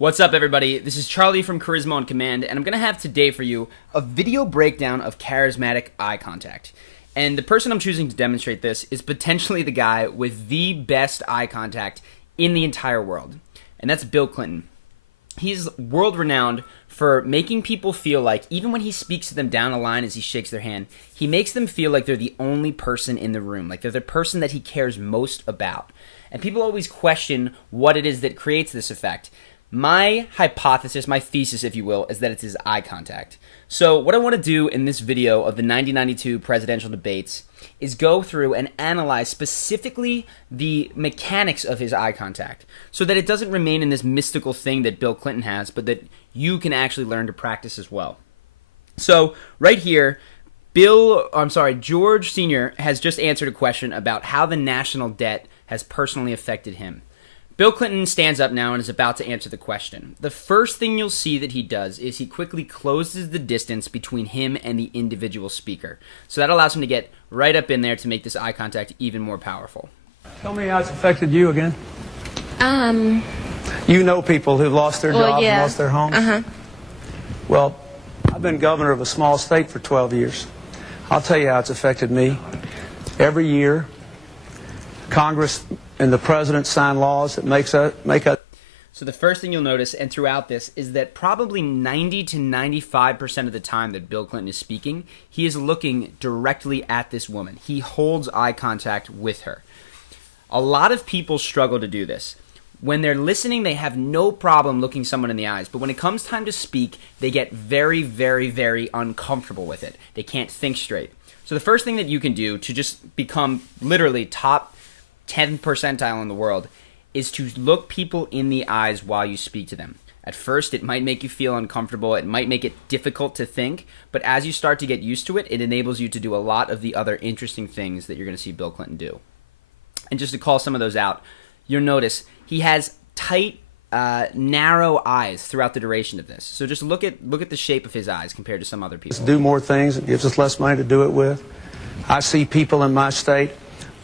What's up, everybody? This is Charlie from Charisma on Command, and I'm going to have today for you a video breakdown of charismatic eye contact. And the person I'm choosing to demonstrate this is potentially the guy with the best eye contact in the entire world, and that's Bill Clinton. He's world-renowned for making people feel like, even when he speaks to them down the line as he shakes their hand, he makes them feel like they're the only person in the room, like they're the person that he cares most about. And people always question what it is that creates this effect. My hypothesis, my thesis, if you will, is that it's his eye contact. So what I want to do in this video of the 1992 presidential debates is go through and analyze specifically the mechanics of his eye contact so that it doesn't remain in this mystical thing that Bill Clinton has, but that you can actually learn to practice as well. So right here, George Sr. has just answered a question about how the national debt has personally affected him. Bill Clinton stands up now and is about to answer the question. The first thing you'll see that he does is he quickly closes the distance between him and the individual speaker. So that allows him to get right up in there to make this eye contact even more powerful. Tell me how it's affected you again. You know people who've lost their jobs and lost their homes? Well, I've been governor of a small state for 12 years. I'll tell you how it's affected me. Every year, Congress and the president sign laws that make us. So the first thing you'll notice, and throughout this, is that probably 90 to 95% of the time that Bill Clinton is speaking, he is looking directly at this woman. He holds eye contact with her. A lot of people struggle to do this. When they're listening, they have no problem looking someone in the eyes. But when it comes time to speak, they get very, very, very uncomfortable with it. They can't think straight. So the first thing that you can do to just become literally top 10th percentile in the world is to look people in the eyes while you speak to them. At first, it might make you feel uncomfortable. It might make it difficult to think. But as you start to get used to it, it enables you to do a lot of the other interesting things that you're going to see Bill Clinton do. And just to call some of those out, you'll notice he has tight, narrow eyes throughout the duration of this. So just look at the shape of his eyes compared to some other people. Do more things. It gives us less money to do it with. I see people in my state,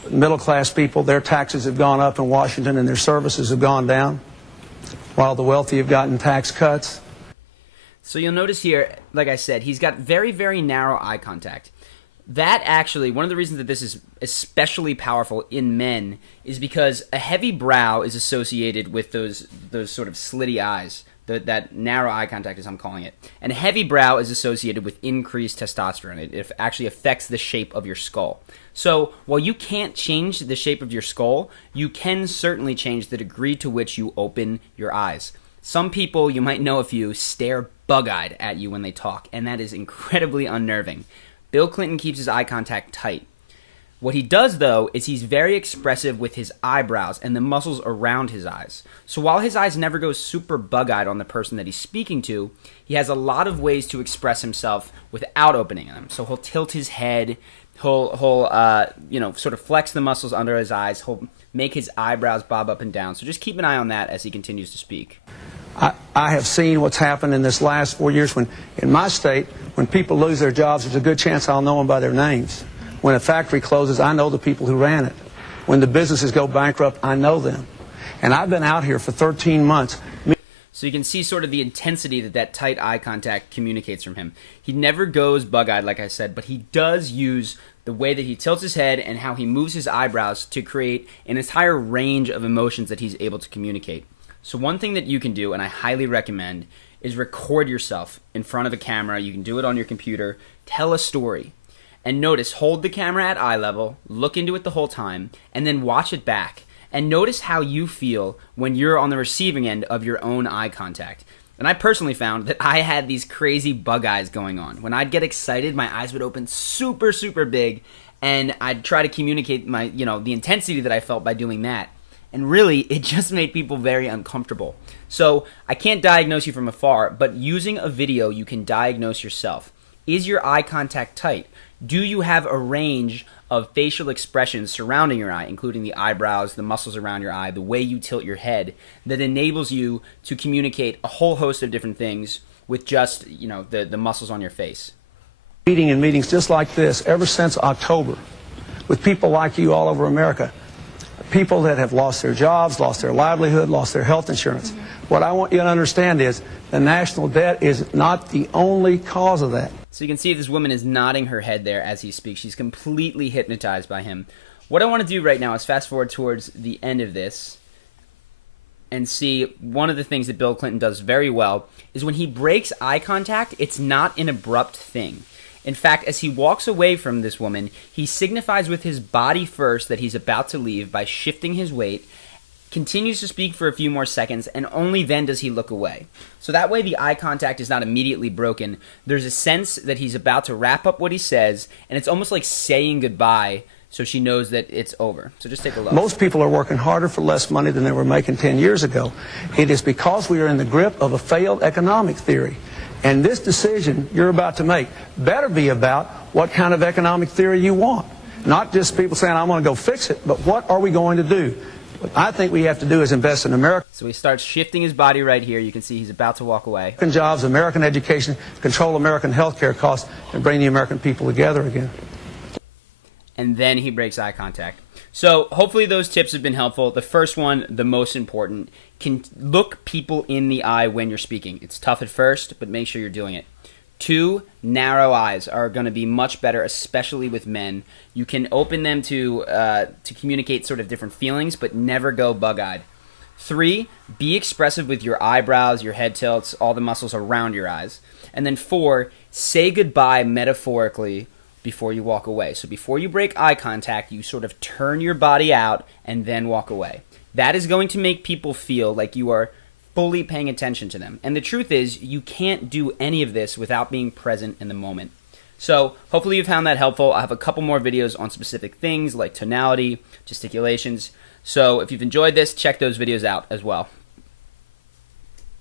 middle-class people, their taxes have gone up in Washington and their services have gone down, while the wealthy have gotten tax cuts. So you'll notice here, like I said, he's got very, very narrow eye contact. That actually, one of the reasons that this is especially powerful in men is because a heavy brow is associated with those sort of slitty eyes, that narrow eye contact as I'm calling it. And a heavy brow is associated with increased testosterone. It actually affects the shape of your skull. So while you can't change the shape of your skull, you can certainly change the degree to which you open your eyes. Some people, you might know a few, stare bug-eyed at you when they talk, and that is incredibly unnerving. Bill Clinton keeps his eye contact tight. What he does, though, is he's very expressive with his eyebrows and the muscles around his eyes. So while his eyes never go super bug-eyed on the person that he's speaking to, he has a lot of ways to express himself without opening them. So he'll tilt his head, he'll sort of flex the muscles under his eyes, he'll make his eyebrows bob up and down. So just keep an eye on that as he continues to speak. I have seen what's happened in this last 4 years when, in my state, when people lose their jobs, there's a good chance I'll know them by their names. When a factory closes, I know the people who ran it. When the businesses go bankrupt, I know them. And I've been out here for 13 months. So you can see sort of the intensity that tight eye contact communicates from him. He never goes bug-eyed, like I said, but he does use the way that he tilts his head and how he moves his eyebrows to create an entire range of emotions that he's able to communicate. So one thing that you can do, and I highly recommend, is record yourself in front of a camera. You can do it on your computer. Tell a story. And notice, hold the camera at eye level, look into it the whole time, and then watch it back. And notice how you feel when you're on the receiving end of your own eye contact. And I personally found that I had these crazy bug eyes going on. When I'd get excited, my eyes would open super, super big, and I'd try to communicate the intensity that I felt by doing that. And really, it just made people very uncomfortable. So I can't diagnose you from afar, but using a video, you can diagnose yourself. Is your eye contact tight? Do you have a range of facial expressions surrounding your eye, including the eyebrows, the muscles around your eye, the way you tilt your head, that enables you to communicate a whole host of different things with just, the muscles on your face? Meeting in meetings just like this ever since October with people like you all over America. People that have lost their jobs, lost their livelihood, lost their health insurance. What I want you to understand is the national debt is not the only cause of that. So you can see this woman is nodding her head there as he speaks. She's completely hypnotized by him. What I want to do right now is fast forward towards the end of this and see one of the things that Bill Clinton does very well is when he breaks eye contact, it's not an abrupt thing. In fact, as he walks away from this woman, he signifies with his body first that he's about to leave by shifting his weight, continues to speak for a few more seconds, and only then does he look away. So that way the eye contact is not immediately broken. There's a sense that he's about to wrap up what he says, and it's almost like saying goodbye so she knows that it's over. So just take a look. Most people are working harder for less money than they were making 10 years ago. It is because we are in the grip of a failed economic theory. And this decision you're about to make better be about what kind of economic theory you want. Not just people saying, I'm going to go fix it, but what are we going to do? What I think we have to do is invest in American So he starts shifting his body right here. You can see he's about to walk away. jobs, American education, control American health care costs, and bring the American people together again. And then he breaks eye contact. So hopefully those tips have been helpful. The first one, the most important, can look people in the eye when you're speaking. It's tough at first, but make sure you're doing it. 2, narrow eyes are going to be much better, especially with men. You can open them to communicate sort of different feelings, but never go bug-eyed. 3, be expressive with your eyebrows, your head tilts, all the muscles around your eyes. And then 4, say goodbye metaphorically before you walk away. So before you break eye contact, you sort of turn your body out and then walk away. That is going to make people feel like you are fully paying attention to them. And the truth is, you can't do any of this without being present in the moment. So hopefully you found that helpful. I have a couple more videos on specific things like tonality, gesticulations. So if you've enjoyed this, check those videos out as well.